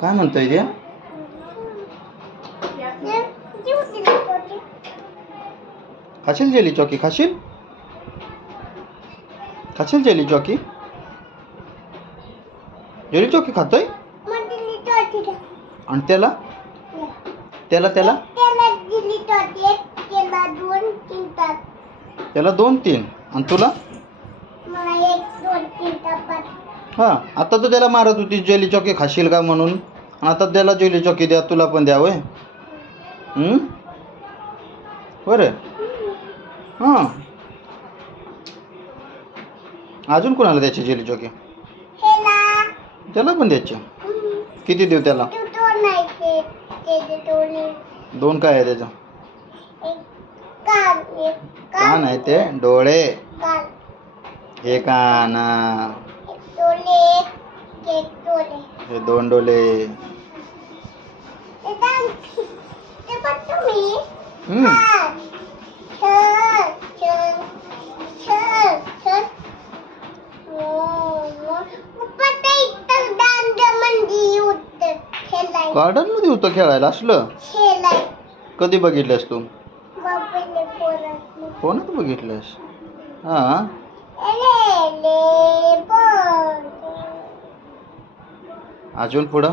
काय म्हणतोय ते? खाशील जेली चौकी? खाशील? खाशील जेली चौकी? जेली चौकी खातोय? आणि त्याला? त्याला त्याला? त्याला दोन तीन. आणि तुला? हा आता तर त्याला मारत होती जेली चौकी खाशील का म्हणून? आता त्याला जेली चौकी द्या तुला पण द्या हम्म? बरं हां. अजून कोणाला द्यायची जेली चौकी? त्याला पण द्यायची. किती देऊ त्याला? दोन काय आहे त्याचं? कान आहे ते डोळे. हे कान. हा. दोन हम्म. गार्डनमध्ये होतं खेळायला असलं? कधी बघितलंस तू? कोणात बघितलंस? हा. अजून पुढं?